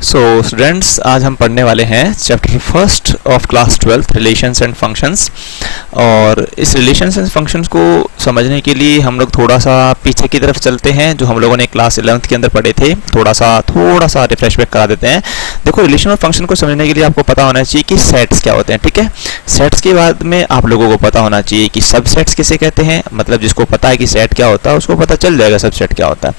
So students, आज हम पढ़ने वाले हैं chapter first of class 12 relations and functions. और इस रिलेशंस एंड फंक्शंस को समझने के लिए हम लोग थोड़ा सा पीछे की तरफ चलते हैं, जो हम लोगों ने क्लास 11th के अंदर पढ़े थे। थोड़ा सा रिफ्रेश बैक करा देते हैं। देखो, रिलेशन और फंक्शन को समझने के लिए आपको पता होना चाहिए कि सेट्स क्या होते हैं। ठीक है, सेट्स के बाद में आप लोगों को पता होना चाहिए कि सब सेट्स किसे कहते हैं। मतलब जिसको पता है कि सेट क्या होता है उसको पता चल जाएगा सब सेट क्या होता है।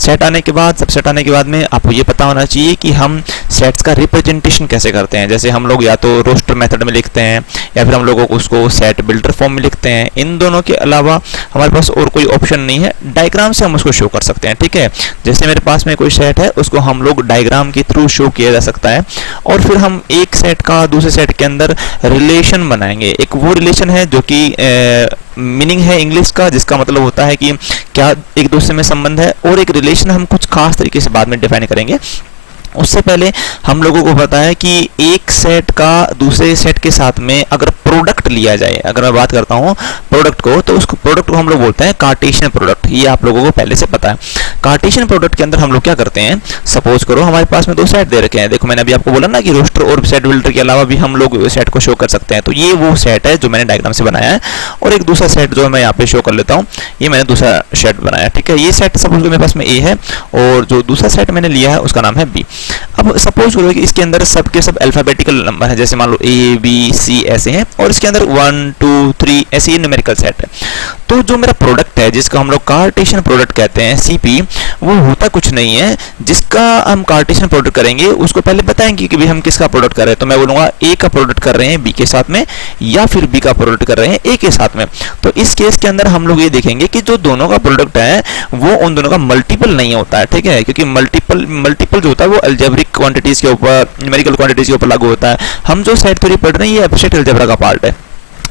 सेट आने के बाद, सबसेट आने के बाद में आपको ये पता होना चाहिए कि हम सेट्स का रिप्रेजेंटेशन कैसे करते हैं। जैसे हम लोग या तो रोस्टर मेथड में लिखते हैं या फिर हम लोगों को उसको सेट बिल्डर फॉर्म में लिखते हैं। इन दोनों के अलावा हमारे पास और कोई ऑप्शन नहीं है। डायग्राम से हम उसको शो कर सकते हैं। ठीक है, जैसे मेरे पास में कोई सेट है उसको हम लोग डायग्राम के थ्रू शो किया जा सकता है। और फिर हम एक सेट का दूसरे सेट के अंदर रिलेशन बनाएंगे। एक वो रिलेशन है जो कि मीनिंग है इंग्लिश का, जिसका मतलब होता है कि क्या एक दूसरे में संबंध है। और एक रिलेशन हम कुछ खास तरीके से बाद में डिफाइन करेंगे। उससे पहले हम लोगों को पता है कि एक सेट का दूसरे सेट के साथ में अगर प्रोडक्ट लिया जाए, अगर मैं बात करता हूँ प्रोडक्ट को, तो उस प्रोडक्ट को हम लोग बोलते हैं कार्टेशियन प्रोडक्ट। ये आप लोगों को पहले से पता है। कार्टेशियन प्रोडक्ट के अंदर हम लोग क्या करते हैं, सपोज करो हमारे पास में दो सेट दे रखे हैं। देखो, मैंने अभी आपको बोला ना कि रोस्टर और सेट बिल्डर के अलावा भी हम लोग सेट को शो कर सकते हैं। तो ये वो सेट है जो मैंने डायग्राम से बनाया है। और एक दूसरा सेट जो मैं यहाँ पे शो कर लेता हूँ, ये मैंने दूसरा सेट बनाया। ठीक है, ये सेट सपोज मेरे पास में ए है और जो दूसरा सेट मैंने लिया है उसका नाम है बी। अब सपोज करो कि इसके अंदर सब के सब अल्फाबेटिकल नंबर है, जैसे मान लो ए बी सी ऐसे हैं, और इसके अंदर 1 2 3 ऐसे ही न्यूमेरिकल सेट है। तो जो मेरा प्रोडक्ट है, जिसको हम लोग कार्टेशियन प्रोडक्ट कहते हैं, सीपी, वो होता कुछ नहीं है। जिसका हम कार्टेशियन प्रोडक्ट करेंगे उसको पहले बताएंगे कि भाई हम किसका प्रोडक्ट कर रहे हैं। तो मैं बोलूंगा ए का प्रोडक्ट कर रहे हैं बी के साथ में, या फिर बी का प्रोडक्ट कर रहे हैं ए के साथ में। तो इस केस के अंदर हम लोग ये देखेंगे कि जो दोनों का प्रोडक्ट है वो उन दोनों का मल्टीपल नहीं होता है। ठीक है, क्योंकि मल्टीपल जो होता है वो अलजेब्रिक क्वांटिटीज के ऊपर, न्यूमेरिकल क्वांटिटीज के ऊपर लागू होता है। हम जो सेट थ्योरी पढ़ रहे हैं ये एब्स्ट्रैक्ट अलजेब्रा का पार्ट है।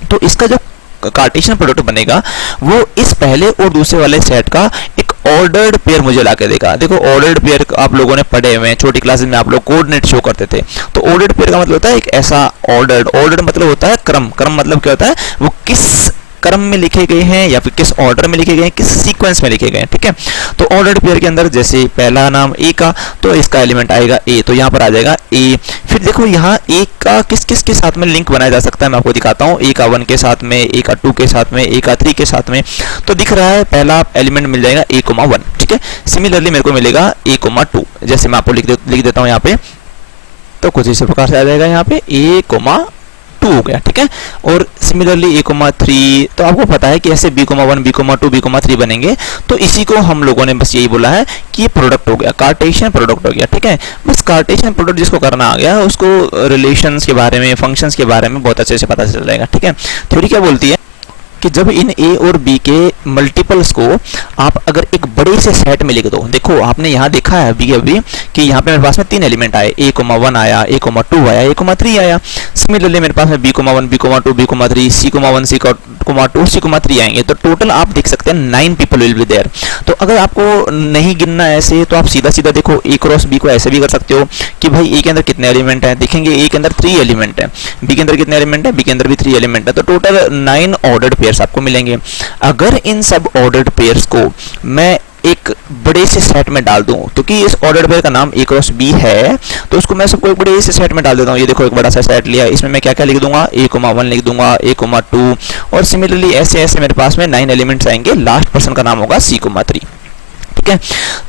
तो इसका जो कार्टेशियन प्रोडक्ट बनेगा वो इस पहले और दूसरे वाले सेट का एक ऑर्डर्ड पेयर मुझे लाके देगा। देखो, ऑर्डर्ड पेयर आप लोगों ने पढ़े हुए हैं, छोटी क्लासेस में आप लोग कोऑर्डिनेट शो करते थे। तो ऑर्डर्ड पेयर का मतलब होता है एक ऐसा ऑर्डर्ड मतलब होता है क्रम मतलब क्या होता है, वो किस क्रम में लिखे गए हैं या फिर किस ऑर्डर में लिखे गए हैं, किस सीक्वेंस में लिखे गए हैं। ठीक है, तो ऑर्डर्ड पेयर के अंदर जैसे पहला नाम ए का, तो इसका एलिमेंट आएगा ए, तो यहाँ पर आ जाएगा ए। फिर देखो यहाँ ए का किस किस के साथ में लिंक बनाया जा सकता है, मैं आपको दिखाता हूँ। ए का 1 के साथ में, ए का 2 के साथ में, ए का 3 के साथ में। तो दिख रहा है पहला एलिमेंट मिल जाएगा ए, 1। ठीक है, सिमिलरली मेरे को मिलेगा ए, 2। जैसे मैं आपको लिख देता हूँ यहाँ पे, तो कुछ इसी प्रकार से आ जाएगा यहाँ पे ए, 2 हो गया। ठीक है, और सिमिलरली ए, 3। तो आपको पता है कि ऐसे बी, 1 बी, 2 बी, 3 बनेंगे। तो इसी को हम लोगों ने बस यही बोला है कि ये प्रोडक्ट हो गया, कार्टेशियन प्रोडक्ट हो गया। ठीक है, बस कार्टेशियन प्रोडक्ट जिसको करना आ गया उसको रिलेशंस के बारे में, फंक्शंस के बारे में बहुत अच्छे से पता चल जाएगा। ठीक है, थ्योरी क्या बोलती है कि जब इन ए और बी के मल्टीपल्स को आप अगर एक बड़े से सेट में लिख दो। देखो, आपने यहाँ देखा है अभी कि यहाँ पे मेरे पास में 3 एलिमेंट आए, ए, 1 आया, ए, 2 आया, ए, 3 आया। सिमिलरली मेरे पास में बी, 1 बी, 2 बी, 3, सी, 1 सी, 2 सी, 3 आएंगे। तो टोटल आप देख सकते हैं 9 पीपल विल बी देयर। तो अगर आपको नहीं गिनना ऐसे, तो आप सीधा देखो ए क्रॉस बी को ऐसे भी कर सकते हो कि भाई ए के अंदर कितने एलिमेंट हैं। देखेंगे ए के अंदर 3 एलिमेंट है, बी के अंदर कितने एलिमेंट है, बी के अंदर भी 3 एलिमेंट है। तो टोटल 9 ऑर्डर्ड पेयर्स आपको मिलेंगे। अगर इन सब ऑर्डर्ड पेयर्स को मैं एक बड़े से सेट में डाल दूं, क्योंकि इस ऑर्डर्ड पेयर का नाम ए क्रॉस बी है, तो उसको मैं सबको एक बड़े से सेट में डाल देता हूं। ये देखो, एक बड़ा सा सेट लिया, इसमें मैं क्या क्या लिख दूंगा, ए, 1 लिख दूंगा, ए, 2, और सिमिलरली ऐसे ऐसे मेरे पास में 9 एलिमेंट्स आएंगे। लास्ट पर्सन का नाम होगा सी, 3। ठीक है,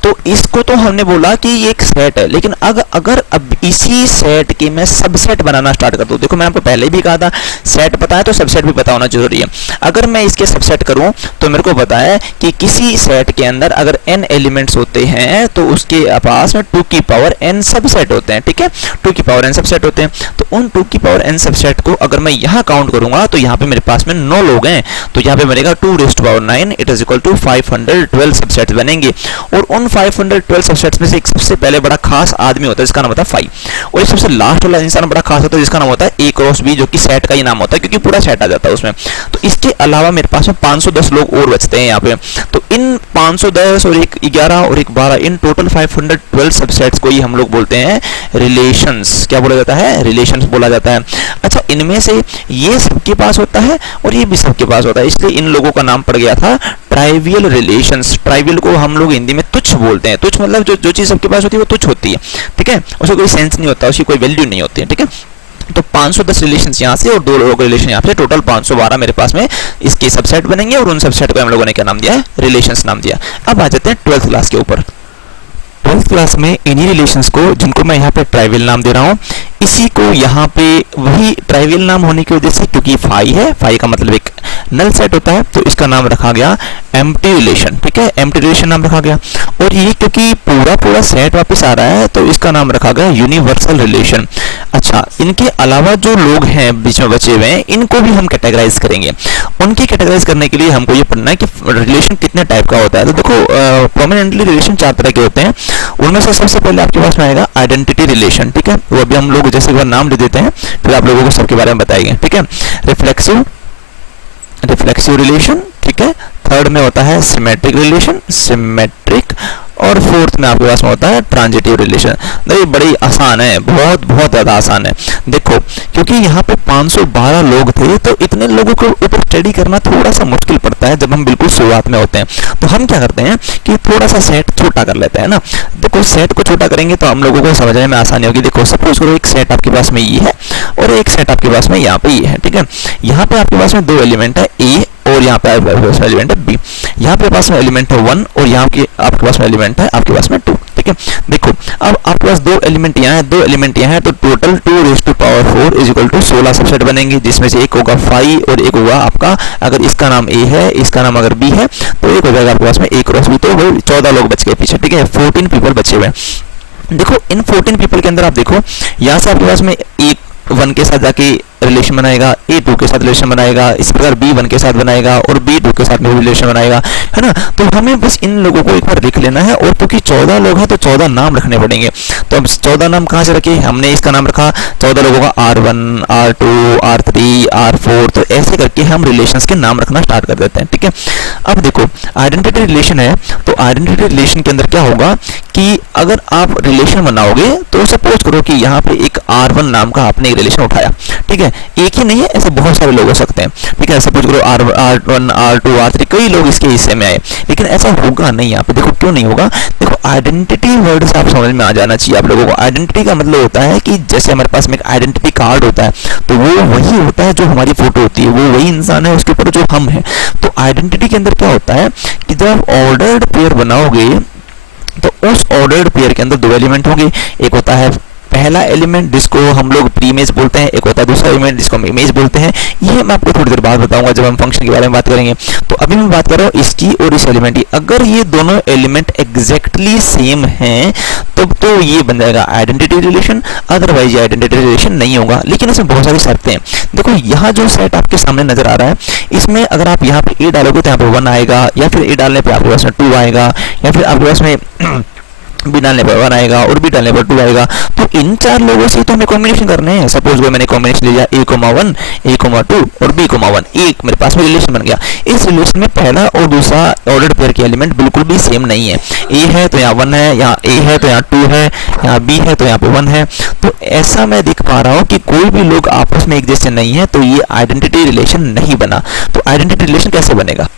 तो इसको तो हमने बोला कि ये एक सेट है। लेकिन अगर अब इसी सेट के मैं सबसेट बनाना स्टार्ट कर दूं, देखो मैं आपको पहले भी कहा था सेट पता है तो सबसेट भी पता होना जरूरी है। अगर मैं इसके सबसेट करूं तो मेरे को पता है कि किसी सेट के अंदर अगर n एलिमेंट्स होते हैं तो उसके पास में 2 की पावर n सबसेट होते हैं। ठीक है, 2 की पावर n सबसेट होते हैं। तो उन 2 की पावर n सबसेट को अगर मैं यहाँ काउंट करूंगा तो यहाँ पे मेरे पास में 9 लोग हैं। तो यहाँ पे बनेगा 2⁻9 it is equal to 512 subset बनेंगे। और उन 512 सबसेट्स में से एक सबसे पहले बड़ा खास आदमी होता है जिसका नाम होता है 5, और एक सबसे लास्ट वाला इंसान बड़ा खास होता है जिसका नाम होता है ए क्रॉस बी, जो कि सेट का ही नाम होता है क्योंकि पूरा सेट आ जाता है उसमें। तो इसके अलावा मेरे पास में 510 लोग और बचते हैं यहाँ पे। तो इन 510 और एक 11 और एक 12, इन टोटल 512 सबसेट्स को ही हम लोग बोलते हैं रिलेशंस। क्या बोला जाता है, रिलेशंस बोला जाता है। अच्छा, इनमें से ये सबके पास होता है और ये भी सबके पास होता है, इसलिए इन लोगों का नाम पड़ गया था ट्राइवियल रिलेशंस। ट्राइवियल को हम लोग लोग हिंदी में तुच्छ बोलते हैं। तुच्छ मतलब जो जो चीज़ सबके पास होती है वो तुच्छ होती है, ठीक है, उसका कोई सेंस नहीं होता, उसकी कोई वैल्यू नहीं होती है, ठीक है। तो 510 रिलेशंस यहाँ से और 2 लोगों के रिलेशन यहाँ से, टोटल 512 मेरे पास में इसके सबसेट बनेंगे और उन सबसेट को हम लोगों ने क्या नाम दिया है, रिलेशंस नाम दिया। अब आ जाते हैं 12th क्लास के ऊपर। 12th क्लास में इन्हीं रिलेशंस को, जिनको मैं यहाँ पे ट्राइवियल नाम दे रहा हूँ, इसी को यहाँ पे वही ट्राइवियल नाम होने की वजह से, क्योंकि फाई है, फाई का मतलब एक नल सेट होता है, तो इसका नाम रखा गया एम्प्टी रिलेशन, ठीक है, एम्प्टी रिलेशन नाम रखा गया। और ये क्योंकि पूरा सेट वापस आ रहा है तो इसका नाम रखा गया यूनिवर्सल रिलेशन। अच्छा, इनके अलावा जो लोग हैं बीच में बचे हुए हैं, इनको भी हम कैटेगराइज करेंगे। उनकी कैटेगराइज करने के लिए हमको ये पढ़ना है कि रिलेशन कितने टाइप का होता है। तो देखो, प्रोमिनेंटली रिलेशन 4 तरह के होते हैं। उनमें से सबसे पहले आपके पास में आएगा आइडेंटिटी रिलेशन, ठीक है, वो अभी हम लोग जैसे एक बार नाम दे देते हैं, फिर आप लोगों को सबके बारे में बताएंगे, ठीक है। रिफ्लेक्सिव रिलेशन, ठीक है। थर्ड में होता है सिमेट्रिक रिलेशन, सिमेट्रिक। और फोर्थ में आपके पास में होता है ट्रांजिटिव रिलेशन। देखिए बड़ी आसान है, बहुत ज़्यादा आसान है। देखो, क्योंकि यहाँ पे 512 लोग थे तो इतने लोगों को ऊपर स्टडी करना थोड़ा सा मुश्किल पड़ता है जब हम बिल्कुल शुरुआत में होते हैं। तो हम क्या करते हैं कि थोड़ा सा सेट छोटा कर लेते हैं ना। देखो, सेट को छोटा करेंगे तो हम लोगों को समझने में आसानी होगी। देखो, सपोज करो एक सेट आपके पास में ये है और एक सेट आपके पास में यहाँ पे ये है, ठीक है। यहाँ पे आपके पास में 2 एलिमेंट है, ए, और यहाँ पे एलिमेंट है बी। यहाँ पे पास में एलिमेंट है 1 और यहाँ के आपके पास में एलिमेंट है आपके पास में 2, ठीक है। देखो, अब आपके पास 2 एलिमेंट यहाँ है, 2 एलिमेंट यहाँ है, तो total 2⁴ is equal to 16 subset बनेंगे, जिसमें से एक होगा फाई और एक होगा आपका, अगर इसका नाम ए है, इसका नाम अगर बी है, तो एक हो जाएगा आपके पास में ए क्रॉस बी। तो वो 14 लोग बच गए पीछे, ठीक है, 14 पीपल बचे हुए हैं। देखो, इन 14 पीपल के अंदर आप देखो, यहाँ से आपके पास में एक 1 के साथ जाके रिलेशन बनाएगा, A2 के साथ रिलेशन बनाएगा, इस प्रकार B1 के साथ बनाएगा और B2 के साथ में रिलेशन बनाएगा, है ना। तो हमें बस इन लोगों को एक बार लिख लेना है। और क्योंकि 14 लोग हैं तो 14 नाम रखने पड़ेंगे। तो अब 14 नाम कहाँ से रखे, हमने इसका नाम रखा 14 लोगों का R1, R2, R3, R4। तो ऐसे करके हम रिलेशंस के नाम रखना स्टार्ट कर देते हैं, ठीक है। अब देखो, आइडेंटिटी रिलेशन है, तो आइडेंटिटी रिलेशन के अंदर क्या होगा कि अगर आप रिलेशन बनाओगे तो सपोज करो कि यहाँ पे एक R1 नाम का आपने एक रिलेशन उठाया, ठीक है। एक ही नहीं है, ऐसे बहुत सारे लोग हो सकते हैं, ठीक है। सपोज करो R1, R2, R3, कई लोग इसके हिस्से में आए, लेकिन ऐसा होगा नहीं यहाँ पे। देखो क्यों नहीं होगा, देखो आइडेंटिटी वर्ड से आप समझ में आ जाना चाहिए आप लोगों को। आइडेंटिटी का मतलब होता है कि जैसे हमारे पास में एक आइडेंटिटी कार्ड होता है, तो वो वही होता है जो हमारी फोटो होती है, वो वही इंसान है, उसके ऊपर जो हम हैं। तो आइडेंटिटी के अंदर क्या होता है कि जब आप ऑर्डर्ड पेयर बनाओगे तो उस ऑर्डर्ड पेयर के अंदर 2 एलिमेंट होंगे। एक होता है पहला एलिमेंट जिसको हम लोग प्री इमेज बोलते हैं, एक होता है दूसरा एलिमेंट जिसको हम इमेज बोलते हैं। ये मैं आपको थोड़ी देर बाद बताऊंगा जब हम फंक्शन के बारे में बात करेंगे। तो अभी मैं बात कर रहा हूँ इसकी और इस एलिमेंट की। अगर ये दोनों एलिमेंट एग्जैक्टली सेम हैं तब तो ये बन जाएगा आइडेंटिटी रिलेशन, अदरवाइज ये आइडेंटिटी रिलेशन नहीं होगा। लेकिन इसमें बहुत सारी शर्तें हैं। देखो, यहाँ जो सेट आपके सामने नजर आ रहा है, इसमें अगर आप यहाँ पे ए डालोगे तो यहाँ पे 1 आएगा, या फिर ए डालने पे आपके पास में 2 आएगा, या फिर आपके पास में बी डालने पर 1 आएगा और बी डालने पर 2 आएगा। तो इन 4 लोगों से तो हमें कॉम्बिनेशन करने हैं। सपोज कोई मैंने कॉम्बिनेशन लिया A,1, A,2 और B,1, एक मेरे पास में रिलेशन बन गया। इस रिलेशन में पहला और दूसरा ऑर्डर्ड पेयर के एलिमेंट बिल्कुल भी सेम नहीं है। A है तो यहाँ 1 है, यहाँ A है तो यहाँ 2 है, यहाँ B है तो यहाँ पे 1 है। तो ऐसा मैं देख पा रहा हूँ कि कोई भी लोग आपस में एक जैसे नहीं है, तो ये आइडेंटिटी रिलेशन नहीं बना। तो आइडेंटिटी रिलेशन कैसे बनेगा,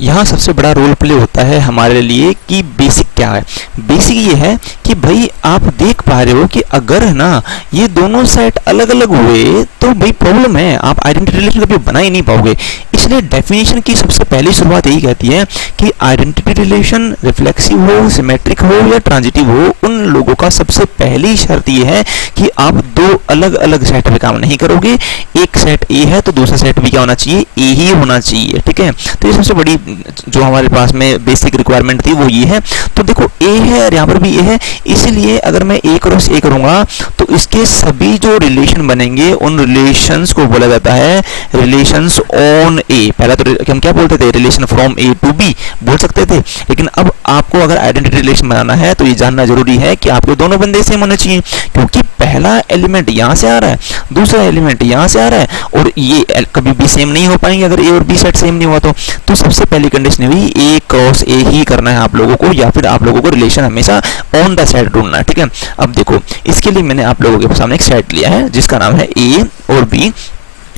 यहाँ सबसे बड़ा रोल प्ले होता है हमारे लिए कि बेसिक क्या है। बेसिक ये है कि भाई आप देख पा रहे हो कि अगर ना ये दोनों सेट अलग अलग हुए तो भाई प्रॉब्लम है, आप आइडेंटिटी रिलेशन कभी बना ही नहीं पाओगे। इसलिए डेफिनेशन की सबसे पहली शुरुआत यही कहती है कि आइडेंटिटी रिलेशन रिफ्लेक्सिव हो, सिमेट्रिक हो या ट्रांजिटिव हो, उन लोगों का सबसे पहली शर्त ये है कि आप 2 अलग अलग सेट में काम नहीं करोगे। एक सेट ए है तो दूसरा सेट भी क्या होना चाहिए, ए ही होना चाहिए, ठीक है। तो ये सबसे बड़ी जो हमारे पास में बेसिक रिक्वायरमेंट थी वो ये है। तो देखो ए है और यहाँ पर भी ए है, इसीलिए अगर मैं ए क्रॉस ए करूंगा तो इसके सभी जो रिलेशन बनेंगे उन रिलेशंस को बोला जाता है रिलेशंस ऑन ए। पहला तो हम क्या बोलते थे, relation from A to B बोल सकते थे, लेकिन अब आपको अगर आइडेंटिटी रिलेशन बनाना है तो ये जानना जरूरी है कि आपके दोनों बंदे सेम होने चाहिए, क्योंकि पहला एलिमेंट यहाँ से आ रहा है, दूसरा एलिमेंट यहाँ से आ रहा है, और ये कभी भी सेम नहीं हो पाएंगे अगर ए और बी सेट सेम नहीं हुआ तो सबसे पहली कंडीशन हुई ए क्रॉस ए ही करना है आप लोगों को, या फिर आप लोगों को रिलेशन हमेशा ऑन द सेट ढूंढना है, ठीक है। अब देखो, इसके लिए मैंने आप लोगों के सामने एक सेट लिया है जिसका नाम है ए और बी,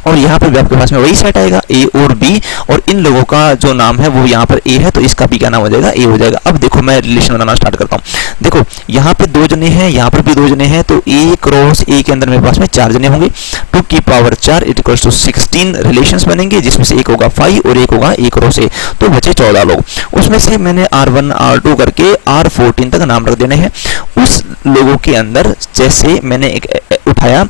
और यहाँ पर भी आपके पास में वही सेट आएगा ए और बी, और इन लोगों का जो नाम है वो यहाँ पर ए है, तो इसका भी क्या नाम हो जाएगा, ए हो जाएगा। अब देखो मैं रिलेशन बनाना स्टार्ट करता हूँ। देखो यहाँ पे 2 जने हैं, यहाँ पर भी 2 जने हैं, तो ए क्रॉस ए के अंदर मेरे पास में 4 जने होंगे। 2 की पावर 4 इक्वल्स टू 16 रिलेशंस बनेंगे, जिसमें से एक होगा 5 और एक होगा ए क्रॉस ए, तो बचे 14 लोग। उसमें से मैंने R1 R2 करके R14 तक नाम रख देने हैं। उस लोगों के अंदर जैसे मैंने एक उठाया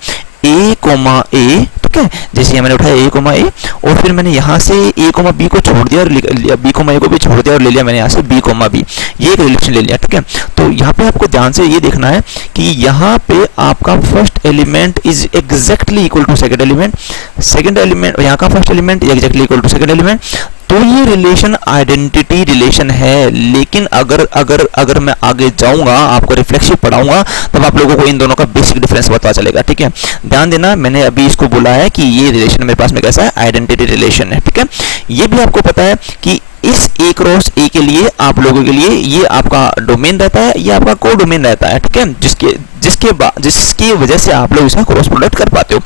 ए कोमा ए, ठीक है, जैसे ये मैंने उठाया ए कोमा ए, और फिर मैंने यहाँ से ए कोमा बी को छोड़ दिया और बी कोमा ए को भी छोड़ दिया और ले लिया मैंने यहाँ से बी कोमा बी, ये एक रिलेशन ले लिया, ठीक है। तो यहाँ पे आपको ध्यान से ये देखना है कि यहाँ पे आपका first element is exactly equal to second element, second element यहाँ का first element exactly equal to second element, तो ये रिलेशन आइडेंटिटी रिलेशन है। लेकिन अगर मैं आगे जाऊंगा, आपको रिफ्लेक्सिव पढ़ाऊंगा, तब आप लोगों को इन दोनों का बेसिक डिफरेंस पता चलेगा, ठीक है। ध्यान देना, मैंने अभी इसको बोला है कि ये रिलेशन मेरे पास में कैसा है, आइडेंटिटी रिलेशन है, ठीक है। ये भी आपको पता है कि इस ए क्रॉस ए के लिए आप लोगों के लिए ये आपका डोमेन रहता है, ये आपका को डोमेन रहता है, ठीक है, जिसकी वजह से आप लोग इसका क्रॉस प्रोडक्ट कर पाते हो।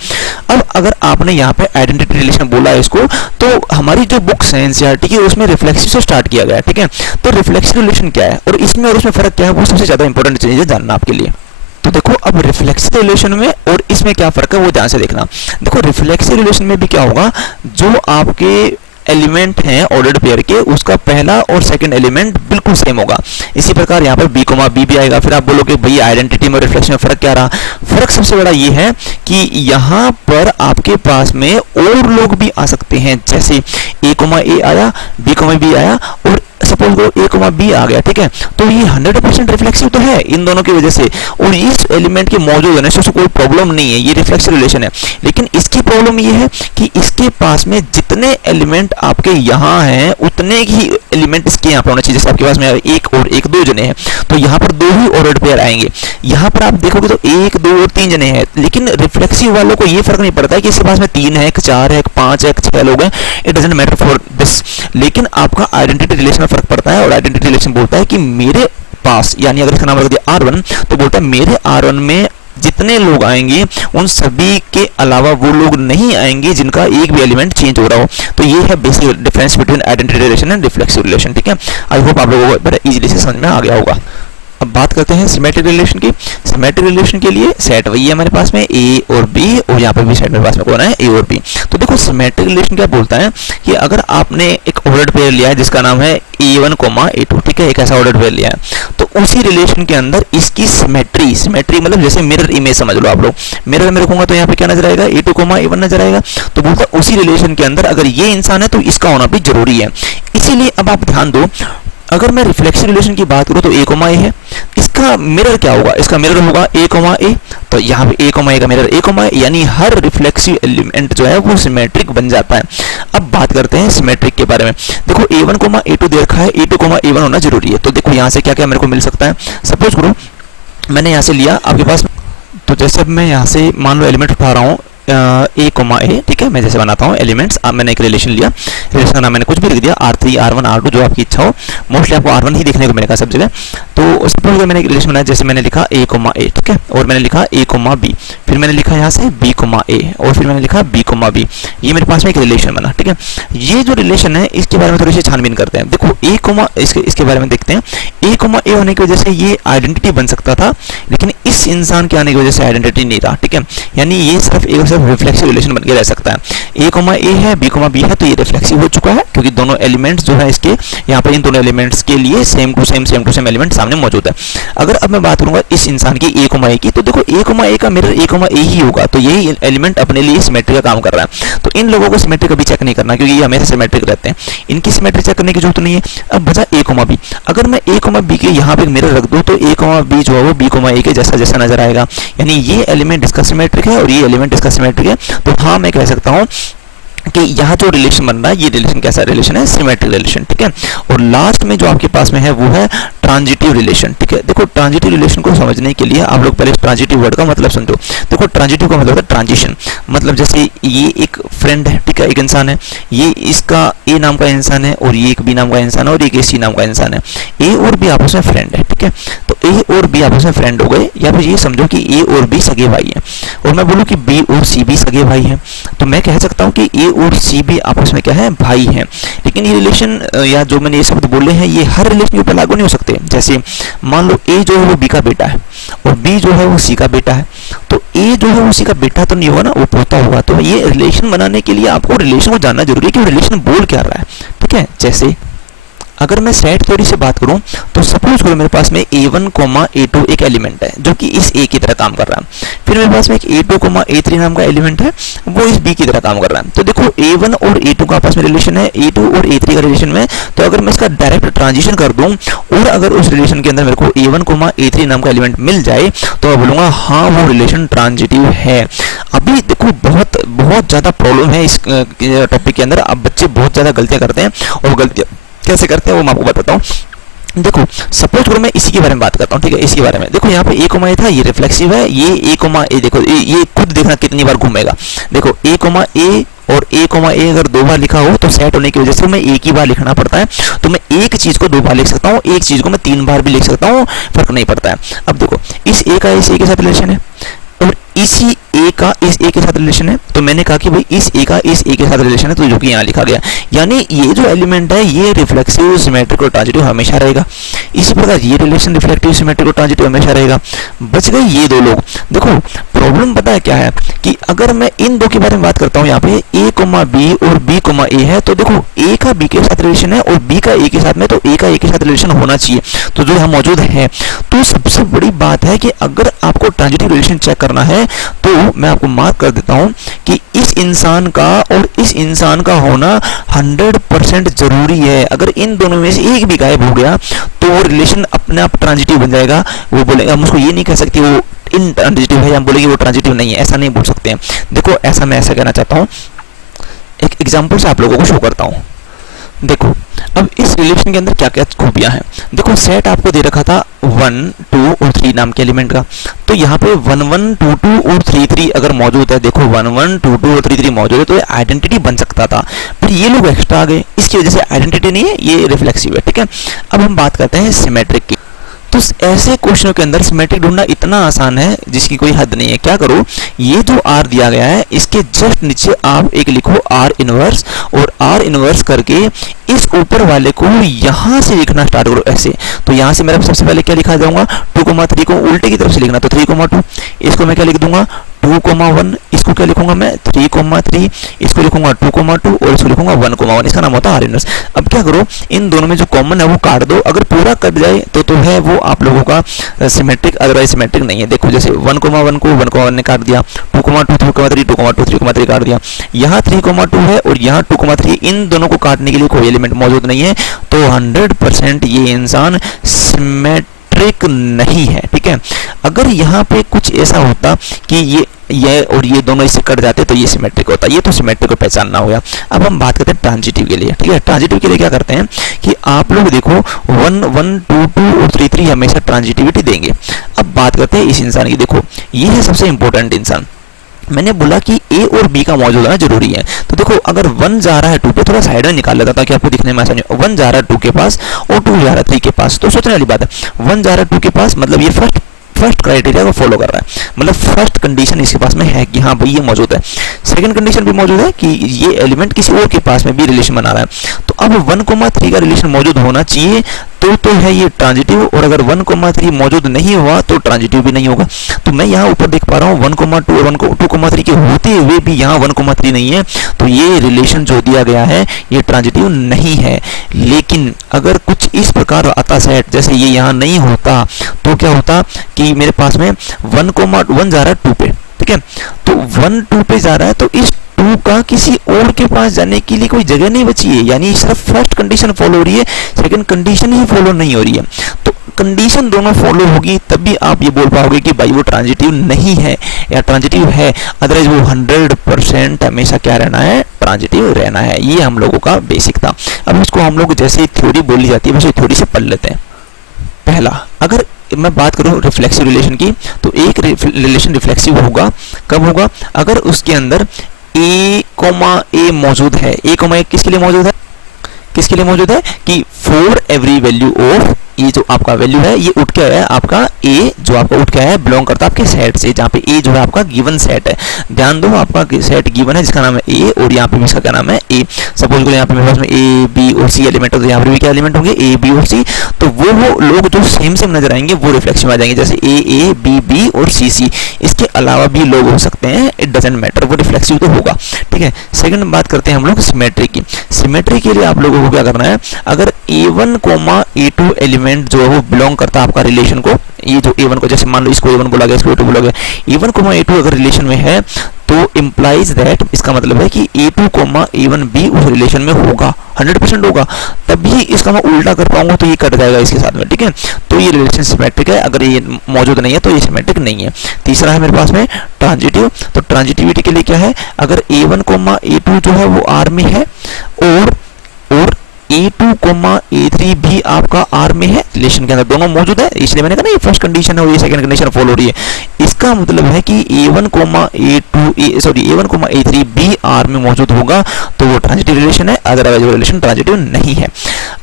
अब अगर आपने यहाँ पे आइडेंटिटी रिलेशन बोला है इसको, तो हमारी जो बुक्स हैं एनसीईआरटी की, उसमें रिफ्लेक्सिव से स्टार्ट किया गया है, ठीक है। तो रिफ्लेक्सिव रिलेशन क्या है और इसमें और उसमें फर्क क्या है, वो सबसे ज्यादा इंपॉर्टेंट चीज है जानना आपके लिए। तो देखो अब रिफ्लेक्सिव रिलेशन में और इसमें क्या फर्क है वो ध्यान से देखना। देखो रिफ्लेक्सिव रिलेशन में भी क्या होगा, जो आपके एलिमेंट हैं ऑर्डर्ड पेयर के, उसका पहला और सेकंड एलिमेंट बिल्कुल सेम होगा। इसी प्रकार यहाँ पर बी कोमा बी भी आएगा। फिर आप बोलोगे भैया आइडेंटिटी में और रिफ्लेक्शन में फर्क क्या रहा, फर्क सबसे बड़ा ये है कि यहाँ पर आपके पास में और लोग भी आ सकते हैं, जैसे ए कोमा ए आया, बी कोमा बी आया, और सपोज को ए कोमा बी आ गया, ठीक है। तो ये 100% रिफ्लेक्सिव तो है इन दोनों की वजह से, और इस एलिमेंट के मौजूद होने से उसको कोई प्रॉब्लम नहीं है, ये रिफ्लेक्सिव रिलेशन है। लेकिन इसकी प्रॉब्लम ये है कि इसके पास में जितने एलिमेंट आपके यहाँ हैं उतने ही एलिमेंट इसके यहाँ पर होने चाहिए। जैसे आपके पास में एक और एक 2 जने हैं, तो यहाँ पर 2 ही ऑर्डर्ड पेयर आएंगे। यहाँ पर आप देखोगे तो 1 2 और 3 जने हैं, लेकिन रिफ्लेक्सिव वालों को ये फर्क नहीं पड़ता है कि इसके पास में 3 है, 4 है, 5 है, 6 लोग हैं, it doesn't matter for this. लेकिन आपका आइडेंटिटी रिलेशन फर्क पड़ता है, और आइडेंटिटी रिलेशन बोलता है कि मेरे पास, यानी अगर इसका नाम रख दिया R1, तो बोलता है मेरे R1 में जितने लोग आएंगे उन सभी के अलावा वो लोग नहीं आएंगे जिनका एक भी एलिमेंट चेंज हो रहा हो। तो ये है basic difference between identity relation and reflexive relation, ठीक है। आई होप आप लोगों को बड़ा इजीली से समझ में आ गया होगा। अब बात करते हैं सिमेट्रिक रिलेशन की। सिमेट्रिक रिलेशन के लिए सेट वही है हमारे पास में ए और बी, और यहाँ पर भी सेट मेरे पास में कौन है, ए और बी। तो देखो सिमेट्रिक रिलेशन क्या बोलता है कि अगर आपने एक ऑर्डर्ड पेयर लिया है जिसका नाम है A1, A2, ठीक है, एक ऐसा ऑर्डर्ड पेयर लिया है, तो उसी रिलेशन के अंदर इसकी सिमेट्री मतलब जैसे मिरर इमेज समझ लो आप लोग। मिरर में रखूंगा तो यहाँ पे क्या नजर आएगा, A2, A1 नजर आएगा। तो बोलता है उसी रिलेशन के अंदर अगर ये इंसान है तो इसका होना भी जरूरी है। इसीलिए अब आप ध्यान दो, अगर मैं रिफ्लेक्सिव रिलेशन की बात करूं तो ए कोमा ए है, इसका मिरर क्या होगा, इसका मिरर होगा ए कोमा ए। तो यहाँ पे ए कोमा ए का मिरर ए कोमा ए, यानी हर रिफ्लेक्सिव एलिमेंट जो है वो सिमेट्रिक बन जाता है। अब बात करते हैं सिमेट्रिक के बारे में। देखो A1, A2 दे रखा है, A2, A1 होना जरूरी है। तो देखो यहाँ से क्या क्या मेरे को मिल सकता है। सपोज करो मैंने यहाँ से लिया आपके पास, तो जैसे अब मैं यहाँ से मान लो एलिमेंट उठा रहा हूँ ए कोमा ए, ठीक है, मैं जैसे बनाता हूँ एलिमेंट्स। अब मैंने एक रिलेशन लिया, रिलेशन का नाम मैंने कुछ भी लिख दिया, R3, R1, R2 जो आपकी इच्छा हो। मोस्टली आपको R1 ही देखने को मिलेगा सब जगह। तो सपोज मैंने एक रिलेशन बनाया, जैसे मैंने लिखा ए कोमा ए, ठीक है, और मैंने लिखा ए कोमा बी, फिर मैंने लिखा यहाँ से बी कोमा ए, और फिर मैंने लिखा बी कोमा बी। ये मेरे पास में एक रिलेशन बना, ठीक है। ये जो रिलेशन है इसके बारे में थोड़ी सी छानबीन करते हैं। देखो ए कोमा इसके बारे में देखते हैं। ए कोमा ए होने की वजह से ये आइडेंटिटी बन सकता था, लेकिन इस इंसान के आने की वजह से आइडेंटिटी नहीं था, ठीक है। यानी ये सिर्फ एक सिर्फ रिफ्लेक्सिव रिलेशन बन के रह सकता है। ए कोमा ए है, बी कोमा बी है, तो ये रिफ्लेक्सिव हो चुका है क्योंकि दोनों एलिमेंट्स जो है इसके यहाँ पर इन दोनों एलिमेंट्स के लिए सेम टू सेम एलिमेंट सामने मौजूद है। अगर अब मैं बात करूंगा इस इंसान की ए कोमा ए की, तो देखो ए कोमा ए का मिरर ए कोमा ए ही होगा, तो यही एलिमेंट अपने लिए सिमेट्री का काम कर रहा है। तो इन लोगों को सिमेट्री कभी चेक नहीं करना क्योंकि ये हमेशा सिमेट्रिक रहते हैं, इनकी सिमेट्री चेक करने की जरूरत नहीं है। अब बचा ए कोमा बी। अगर मैं ए कोमा बी के यहाँ पे मिरर रख दूं तो ए कोमा बी जो है वो बी कोमा ए के जैसा जैसा नजर आएगा, यानी ये एलिमेंट इसका सिमेट्रिक है और ये एलिमेंट इसका सिमेट्रिक है। तो हाँ मैं कह सकता हूँ कि यहाँ जो रिलेशन बन रहा है ये रिलेशन कैसा रिलेशन है, सिमेट्रिक रिलेशन, ठीक है। और लास्ट में जो आपके पास में है वो है ट्रांजिटिव रिलेशन, ठीक है। देखो ट्रांजिटिव रिलेशन को समझने के लिए आप लोग पहले ट्रांजिटिव वर्ड का मतलब समझो। देखो ट्रांजिटिव का मतलब होता है ट्रांजिशन, मतलब जैसे ये एक फ्रेंड है, ठीक है, एक इंसान है, ये इसका ए नाम का इंसान है और ये एक बी नाम का इंसान है और एक सी नाम का इंसान है। ए और बी आपस में फ्रेंड है, ठीक है। तो ए और बी आपस में फ्रेंड हो गए, या फिर ये समझो कि ए और बी सगे भाई हैं, और मैं बोलूँ कि बी और सी भी सगे भाई हैं, तो मैं कह सकता हूँ कि ए और सी भी आपस में क्या है, भाई हैं। लेकिन ये रिलेशन या जो मैंने ये शब्द बोले हैं ये हर रिलेशन के ऊपर लागू नहीं हो सकते। जैसे मान लो ए जो है वो बी का बेटा है और बी जो है वो सी का बेटा है, तो ए जो है वो सी का बेटा तो नहीं होगा ना, वो पोता होगा। तो ये रिलेशन बनाने के लिए आपको रिलेशन को जानना जरूरी है कि वो रिलेशन बोल क्या रहा है, ठीक है। जैसे अगर मैं सेट थ्योरी से बात करूं तो सपोज करो मेरे पास में a1, a2 एक एलिमेंट है जो कि इस a की तरह काम कर रहा है, फिर मेरे पास में एक a2, a3 नाम का एलिमेंट है वो इस b की तरह काम कर रहा है। तो देखो a1 और a2 का आपस में रिलेशन है, a2 और a3 का रिलेशन में, तो अगर मैं इसका डायरेक्ट ट्रांजिशन कर दूं और अगर उस रिलेशन के अंदर मेरे को a1, a3 नाम का एलिमेंट मिल जाए तो मैं बोलूँगा हाँ वो रिलेशन ट्रांजिटिव है। अभी देखो बहुत बहुत ज़्यादा प्रॉब्लम है इस टॉपिक के अंदर, अब बच्चे बहुत ज़्यादा गलतियाँ करते हैं, और गलतियाँ कैसे करते हैं वो मैं आपको बताता हूँ। देखो सपोज करो मैं इसी के बारे में बात करता हूँ, ठीक है, इसी के बारे में। देखो यहाँ पे a, था, ये रिफ्लेक्सिव है, ये a, देखो ये खुद देखना कितनी बार घूमेगा। देखो a, और a, अगर 2 बार लिखा हो तो सेट होने की वजह से मैं एक ही बार लिखना पड़ता है, तो मैं एक चीज को 2 बार लिख सकता हूँ, एक चीज को मैं 3 बार भी लिख सकता हूँ, फर्क नहीं पड़ता है। अब देखो इस a का इस a के साथ रिलेशन है और इसी ए का इस ए के साथ रिलेशन है, तो मैंने कहा कि भाई इस ए का इस ए के साथ रिलेशन है, तो जो कि यहाँ लिखा गया, यानी ये जो एलिमेंट है ये रिफ्लेक्सिव, सिमेट्रिक और ट्रांजिटिव हमेशा रहेगा। इसी प्रकार ये रिलेशन रिफ्लेक्टिव, सिमेट्रिक और ट्रांजिटिव हमेशा रहेगा। बच गए ये 2 लोग। देखो प्रॉब्लम पता है क्या है कि अगर मैं इन 2 के बारे में बात करता हूँ, यहाँ पे a, b और b, a है, तो देखो a का b के साथ रिलेशन है और b का a के साथ में, तो a का a के साथ रिलेशन होना चाहिए, तो जो यहाँ मौजूद है। तो सबसे बड़ी बात है कि अगर आपको ट्रांजिटिव रिलेशन चेक करना है तो मैं आपको मार्क कर देता हूं कि इस इंसान का और इस इंसान का होना 100% जरूरी है। अगर इन दोनों में से एक भी गायब हो गया तो वो रिलेशन अपने आप ट्रांजिटिव बन जाएगा। वो बोलेगा, हम उसको ये नहीं कह सकते वो इन ट्रांजिटिव है, या बोलेगी वो ट्रांजिटिव नहीं है, ऐसा नहीं बोल सकते हैं। देखो ऐसा मैं ऐसा कहना चाहता हूँ, एक एग्जाम्पल से आप लोगों को शो करता हूँ। देखो अब इस रिलेशन के अंदर क्या क्या खूबियां हैं। देखो सेट आपको दे रखा था 1, 2 और 3 नाम के एलिमेंट का, तो यहाँ पे 1, 1, 2, 2 और 3, 3 अगर मौजूद है, देखो 1, 1, 2, 2 और 3, 3 मौजूद है, तो ये आइडेंटिटी बन सकता था, पर ये लोग एक्स्ट्रा आ गए, इसकी वजह से आइडेंटिटी नहीं है, ये रिफ्लेक्सिव है, ठीक है। अब हम बात करते हैं सिमेट्रिक की। तो ऐसे क्वेश्चनों के अंदर सिमेट्रिक ढूंढना इतना आसान है जिसकी कोई हद नहीं है। क्या करो, ये जो R दिया गया है इसके जस्ट नीचे आप एक लिखो R इनवर्स, और R इनवर्स करके इस ऊपर वाले को यहाँ से लिखना स्टार्ट करो ऐसे। तो यहाँ से मेरा सबसे पहले क्या लिखा जाऊंगा, 2,3 को उल्टे की तरफ से लिखना, तो 3,2, इसको मैं क्या लिख दूंगा 2,1, इसको क्या लिखूंगा मैं 3,3, इसको लिखूंगा 2,2 और इसको लिखूंगा 1,1। इसका नाम होता है R इनवर्स। अब क्या करो, इन दोनों में जो कॉमन है वो काट दो, अगर पूरा कट जाए तो है वो आप लोगों का सिमेट्रिक, अदरवाइज सिमेट्रिक नहीं है। देखो जैसे 1,1 को 1,1 ने काट दिया, 2,2, 3,3, 2,2, 3,3 काट दिया, यहाँ 3,2 है और यहाँ 2,3, इन दोनों को काटने के लिए कोई एलिमेंट मौजूद नहीं है, तो 100% ये इंसान सिमेट्रिक नहीं है, ठीक है। अगर यहाँ पे कुछ ऐसा होता कि ये और ये दोनों इससे कट जाते तो ये सिमेट्रिक होता, ये तो सिमेट्रिक को पहचानना हो गया। अब हम बात करते हैं ट्रांजिटिव के लिए, ठीक है। ट्रांजिटिव के लिए क्या करते हैं कि आप लोग देखो 1, 1, 2, 2 और 3, 3 हमेशा ट्रांजिटिविटी देंगे। अब बात करते हैं इस इंसान की। देखो ये है सबसे इंपॉर्टेंट इंसान। मैंने बोला कि ए और बी का मौजूद होना जरूरी है, तो देखो अगर 1 जा रहा है 2 पे, थोड़ा साइड में निकाल लेता ताकि आपको दिखने में आसानी हो। 1 जा रहा है 2 के पास और 2 जा रहा है 3 के पास, तो सोचने वाली बात है। 1 जा रहा है 2 के पास, मतलब ये फर्स्ट क्राइटेरिया को फॉलो कर रहा है, मतलब फर्स्ट कंडीशन इसके पास में है कि हाँ भाई ये मौजूद है। सेकंड कंडीशन भी मौजूद है कि ये एलिमेंट किसी और के पास में भी रिलेशन बना रहा है। तो अब 1,3 का रिलेशन मौजूद होना चाहिए तो है ये ट्रांजिटिव, और अगर 1,3 मौजूद नहीं हुआ तो ट्रांजिटिव भी नहीं होगा। तो मैं यहाँ ऊपर देख पा रहा हूँ 1,2 और 2,3 के होते हुए भी यहाँ 1,3 नहीं है, तो ये रिलेशन जो दिया गया है ये ट्रांजिटिव नहीं है। लेकिन अगर कुछ इस प्रकार आता सेट, जैसे ये यहाँ नहीं होता, तो क्या होता कि मेरे पास में 1 जा रहा है 2 पे, ठीक है, तो 1, 2 पे जा रहा है, तो इस 2 का किसी और के पास जाने के लिए कोई जगह नहीं बची है, यानी सिर्फ फर्स्ट कंडीशन फॉलो हो रही है, सेकंड कंडीशन ही फॉलो नहीं हो रही है। तो कंडीशन दोनों फॉलो होगी तभी आप ये बोल पाओगे कि भाई वो ट्रांजिटिव नहीं है या ट्रांजिटिव है, अदरवाइज वो 100% हमेशा क्या रहना है, ट्रांजिटिव रहना है। ये हम लोगों का बेसिक था। अब इसको हम लोग जैसे थ्योरी बोली जाती है वैसे थ्योरी से पढ़ लेते हैं। पहला, अगर मैं बात करूं रिफ्लेक्सिव रिलेशन की, तो एक रिलेशन रिफ्लेक्सिव होगा, कब होगा? अगर उसके अंदर a, a मौजूद है। a, a किसके लिए मौजूद है? किसके लिए मौजूद है कि फॉर एवरी वैल्यू ऑफ, ये जो आपका वैल्यू है ये उठ के आया है आपका a, जो आपका उठ के आया है बिलोंग करता है आपके सेट से, जहाँ पे a जो है आपका गिवन सेट है। ध्यान दो, आपका सेट गिवन है जिसका नाम है a, और यहाँ पे भी इसका क्या नाम है a। सपोज करो यहाँ पे मेरे पास में a, b और c एलिमेंट हो, तो यहाँ पर भी क्या एलिमेंट होंगे? a, b और c। तो वो लोग जो सेम सेम नजर आएंगे वो रिफ्लेक्शन में आ जाएंगे, जैसे a, b, b और c। इसके अलावा भी लोग हो सकते हैं, इट डजेंट मैटर, वो रिफ्लेक्सिव तो होगा। ठीक है, सेकंड बात करते हैं हम लोग सिमेट्री की। सिमेट्री के लिए आप लोगों को क्या करना है, अगर a1, a2 एलिमेंट जो है वो बिलोंग करता है आपका रिलेशन को, ये जो a1 को, जैसे मान लो इसको a1 बोला गया, इसको a2 बोला गया, a1, a2 अगर रिलेशन में है तो इंप्लाइज दैट, इसका मतलब है कि a2, a1b उस रिलेशन में होगा, 100% होगा। तभी इसका मैं उल्टा कर पाऊंगा तो ये कट जाएगा इसके साथ में। ठीक है, तो ये रिलेशन सिमेट्रिक है, अगर ये मौजूद नहीं है तो ये सिमेट्रिक नहीं है। तीसरा है मेरे पास में ट्रांजिटिव। तो ट्रांजिटिविटी के लिए क्या है, अगर a1, a2 जो है वो R में है और a2, a3 भी आपका R में है, रिलेशन के अंदर दोनों मौजूद है, इसलिए मैंने कहा ना ये फर्स्ट कंडीशन है और ये सेकंड कंडीशन फॉलो हो रही है। इसका मतलब है कि a1, a3 भी R में मौजूद होगा तो वो ट्रांजिटिव रिलेशन है, अदरवाइज वो रिलेशन ट्रांजिटिव नहीं है।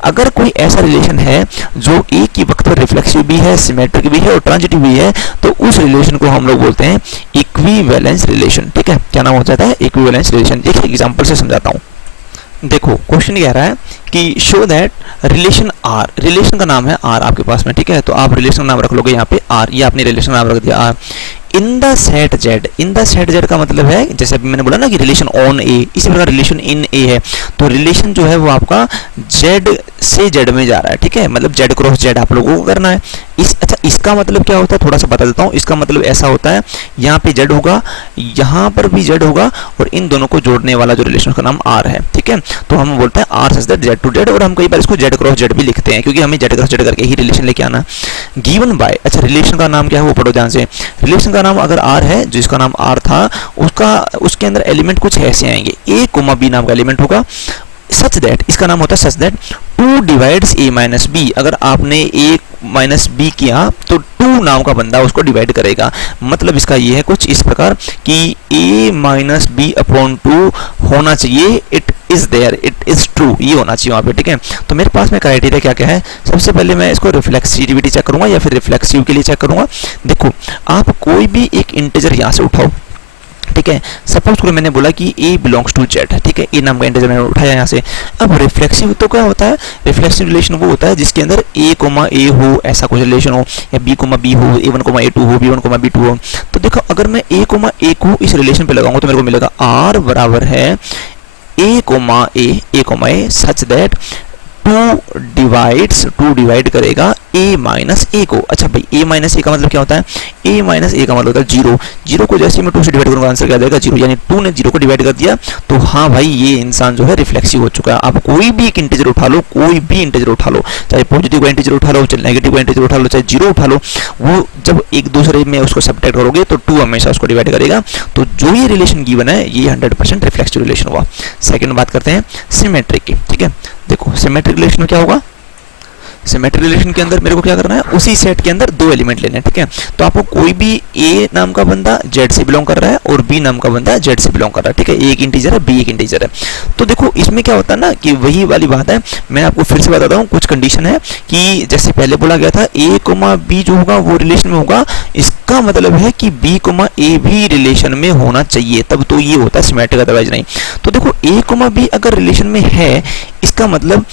अगर कोई ऐसा रिलेशन है जो एक ही वक्त पर रिफ्लेक्सिव भी है, सिमेट्रिक भी है और ट्रांजिटिव भी है, तो उस रिलेशन को हम लोग बोलते हैं इक्विवेलेंस रिलेशन। ठीक है, क्या नाम हो जाता है? Equivalence relation. एक एग्जांपल से समझाता हूँ। देखो, क्वेश्चन कह रहा है कि show that relation R, relation का नाम है R आपके पास में। ठीक है, तो आप रिलेशन का नाम रख लोगे यहाँ पे R, ये आपने रिलेशन का नाम रख दिया R। In the set Z, in the set Z का मतलब है, जैसे अभी मैंने बोला ना कि रिलेशन ऑन A, इसी प्रकार रिलेशन इन A है, तो रिलेशन जो है वो आपका Z से Z में जा रहा है। ठीक है, मतलब Z क्रॉस Z आप लोगों को करना है। अच्छा, इसका मतलब क्या होता है, थोड़ा सा बता देता हूँ। इसका मतलब ऐसा होता है, यहाँ पे Z होगा, यहाँ पर भी Z होगा, और इन दोनों को जोड़ने वाला जो रिलेशन का नाम R है। ठीक है, तो हम बोलते हैं R such that Z to Z, और हम कई बार इसको Z क्रॉस Z भी लिखते हैं, क्योंकि हमें Z क्रॉस Z करके ही रिलेशन लेके आना। गिवन बाय, अच्छा रिलेशन का नाम क्या है वो पढ़ो ध्यान से। रिलेशन का नाम अगर R है, जिसका नाम R था, उसके अंदर एलिमेंट कुछ ऐसे आएंगे, a, b नाम का एलिमेंट होगा। सच दैट, इसका नाम होता है such that 2 divides a minus B. अगर आपने a माइनस बी किया तो 2 नाम का बंदा उसको डिवाइड करेगा। मतलब इसका ये है कुछ इस प्रकार कि a माइनस बी अपॉन 2 होना चाहिए, it is there, it is true, ये होना चाहिए वहाँ पे। ठीक है, तो मेरे पास में क्राइटेरिया क्या क्या है। सबसे पहले मैं इसको रिफ्लेक्सिविटी चेक करूंगा या फिर रिफ्लेक्सिव के लिए चेक करूंगा। देखो, आप कोई भी एक इंटीजर यहाँ से उठाओ। ठीक है, सपोज करो मैंने बोला कि a बिलोंग्स टू Z। ठीक है, a नाम का इंटीजर मैंने उठाया यहाँ से। अब रिफ्लेक्सिव तो क्या होता है, रिफ्लेक्सिव रिलेशन वो होता है जिसके अंदर a, हो, ऐसा कुछ रिलेशन हो, या b, b हो, a1, a2 हो, b1, b2 हो। तो देखो, अगर मैं a, को इस रिलेशन पे लगाऊंगा तो मेरे को मिलेगा R बराबर है a, सच दैट 2 डिवाइड करेगा a माइनस a को। अच्छा भाई, a माइनस a का मतलब क्या होता है? a माइनस a का मतलब होता है 0। 0 को जैसे मैं 2 से डिवाइड करूंगा आंसर क्या आ जाएगा? 0। यानी 2 ने 0 को डिवाइड कर दिया, तो हाँ भाई ये इंसान जो है रिफ्लेक्सिव हो चुका है। आप कोई भी एक इंटीजर उठा लो, कोई भी इंटीजर उठा लो, चाहे पॉजिटिव का इंटीजर उठा लो, चाहे नेगेटिव का इंटीजर उठा लो, चाहे 0 उठा लो, वो जब एक दूसरे में उसको सब्ट्रैक्ट करोगे तो 2 हमेशा उसको डिवाइड करेगा। तो जो ये रिलेशन गिवन है ये 100% रिफ्लेक्सिव रिलेशन हुआ। सेकंड बात करते हैं सिमेट्रिक की। ठीक है, देखो सिमेट्रिक रिलेशन में क्या होगा, सिमेट्रिक रिलेशन के अंदर मेरे को क्या करना है, उसी सेट के अंदर 2 एलिमेंट लेने हैं। ठीक है, तो आपको कोई भी a नाम का बंदा z से बिलोंग कर रहा है और b नाम का बंदा z से बिलोंग कर रहा है। ठीक है, a एक इंटीजर है, b एक इंटीजर है। तो देखो इसमें क्या होता है ना कि वही वाली बात है, मैं आपको फिर से बताता हूँ। कुछ कंडीशन है कि जैसे पहले बोला गया था a, b जो होगा वो रिलेशन में होगा, इसका मतलब है कि b, a भी रिलेशन में होना चाहिए, तब तो ये होता है सिमेट्रिक, अदरवाइज नहीं। तो देखो a, b अगर रिलेशन में है, इसका मतलब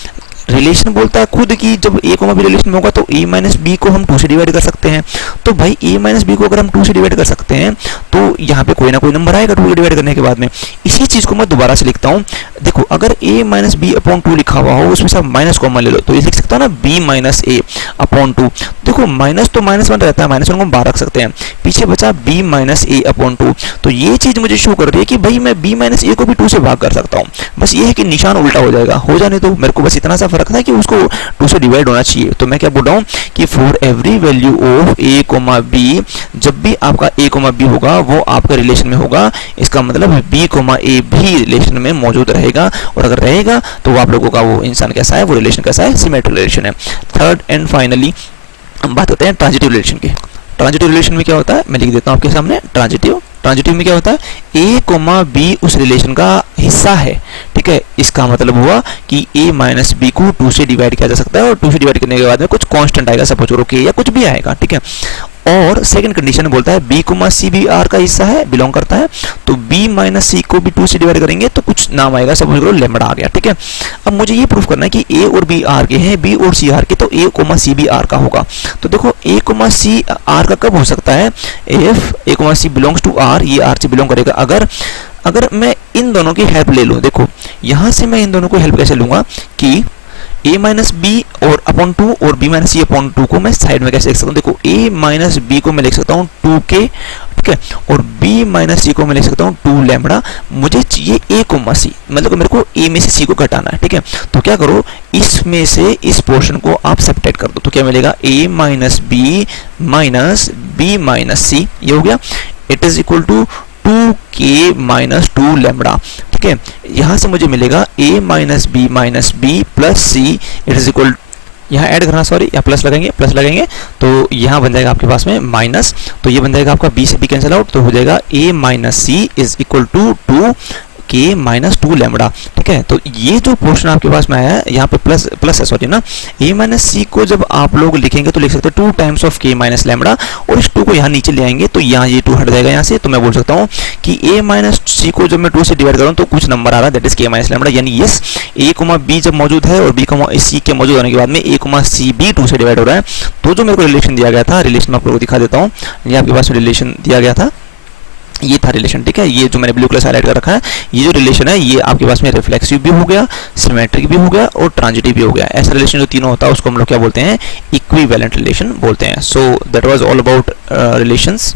रिलेशन बोलता है खुद कि जब a, b रिलेशन में होगा तो a माइनस बी को हम 2 से डिवाइड कर सकते हैं। तो भाई a माइनस बी को अगर हम 2 से डिवाइड कर सकते हैं तो यहाँ पे कोई ना कोई नंबर आएगा 2 से डिवाइड करने के बाद में। इसी चीज को मैं दोबारा से लिखता हूँ। देखो, अगर a माइनस बी अपॉन 2 लिखा हुआ हो, उसमें से आप माइनस कॉमन ले लो, तो ये लिख सकता है ना b माइनस a अपॉन 2। देखो माइनस तो -1 रहता है, -1 को हम बाहर रख सकते हैं, पीछे बचा b माइनस a अपॉन 2। तो ये चीज मुझे शो कर रही है कि भाई मैं b माइनस a को भी 2 से भाग कर सकता हूँ। बस ये है कि निशान उल्टा हो जाएगा, हो जाने दो, मेरे को बस इतना सा फर्क था कि उसको 2 से डिवाइड होना चाहिए। तो मैं क्या बोल रहा हूँ कि for every value of a, b, जब भी आपका a, b होगा वो आपके रिलेशन में होगा, इसका मतलब b, a भी रिलेशन में मौजूद रहेगा, और अगर रहेगा तो वो आप लोगों का वो इंसान कैसा है, वो रिलेशन कैसा है, सिमेट्रिक रिलेशन है। थर्ड एंड फाइनली हम बात करते हैं ट्रांजिटिव रिलेशन की। ट्रांजिटिव रिलेशन में क्या होता है, मैं लिख देता हूँ आपके सामने। ट्रांजिटिव में क्या होता है, a कोमा बी उस रिलेशन का हिस्सा है, ठीक है। इसका मतलब हुआ कि a माइनस बी को 2 से डिवाइड किया जा सकता है और 2 से डिवाइड करने के बाद में कुछ कांस्टेंट आएगा, सपोज करो k या कुछ भी आएगा, ठीक है। और सेकंड कंडीशन बोलता है b कोमा सी भी r का हिस्सा है, बिलोंग करता है, तो b माइनस सी को भी 2 से डिवाइड करेंगे तो कुछ नाम आएगा, सपोज करो लैम्बडा आ गया, ठीक है। अब मुझे ये प्रूफ करना है कि a और b r के हैं, b और c r के, तो a कोमा सी भी r का होगा। तो देखो a कोमा सी r का कब हो सकता है, if a comma C belongs to r, ये r से बिलोंग करेगा। अगर मैं इन दोनों की हेल्प ले लूँ, देखो यहाँ से मैं इन दोनों को हेल्प कैसे लूँगा कि a माइनस बी और अपॉन 2 और b माइनस सी अपॉन 2 को मैं साइड में कैसे लिख सकता हूँ, देखो a माइनस बी को मैं लिख सकता हूँ 2k, ठीक है, और b माइनस सी को मैं लिख सकता हूँ 2 लैम्बडा। मुझे चाहिए a कोमा सी, मतलब मेरे को a में से c को घटाना है, ठीक है। तो क्या करो, इसमें से इस पोर्शन को आप सेपरेट कर दो, तो क्या मिलेगा, a minus b minus C, ये हो गया। It is equal to 2k minus 2 lambda, ठीक है। यहाँ से मुझे मिलेगा a minus B plus C, it is equal, यहाँ ऐड करना, सॉरी यहाँ प्लस लगाएंगे तो यहाँ बन जाएगा आपके पास में माइनस, तो ये बन जाएगा आपका b से b कैंसिल आउट, तो हो जाएगा a minus C is equal to 2k minus 2 lambda, ठीक है। तो ये जो पोर्शन आपके पास में आया है, यहाँ पे प्लस है, सॉरी ना, a माइनस सी को जब आप लोग लिखेंगे तो लिख सकते हैं 2 times of k minus lambda, और इस 2 को यहाँ नीचे ले आएंगे तो यहाँ ये 2 हट जाएगा यहाँ से, तो मैं बोल सकता हूँ कि a माइनस सी को जब मैं 2 से डिवाइड करूँ तो कुछ नंबर आ रहा है, that is k minus lambda, यानी यस a कोमा b जब मौजूद है और b कोमा सी के मौजूद होने के बाद में a कोमा सी भी 2 से डिवाइड हो रहा है। तो जो मेरे को रिलेशन दिया गया था, रिलेशन मैं आप लोगों को दिखा देता हूँ, ये आपके पास रिलेशन दिया गया था, ये था रिलेशन, ठीक है। ये जो मैंने ब्लू कलर से हाइलाइट कर रखा है, ये जो रिलेशन है ये आपके पास में रिफ्लेक्सिव भी हो गया, सिमेट्रिक भी हो गया और ट्रांजिटिव भी हो गया। ऐसा रिलेशन जो तीनों होता है उसको हम लोग क्या बोलते हैं, इक्विवेलेंट रिलेशन बोलते हैं। So that was all about relations.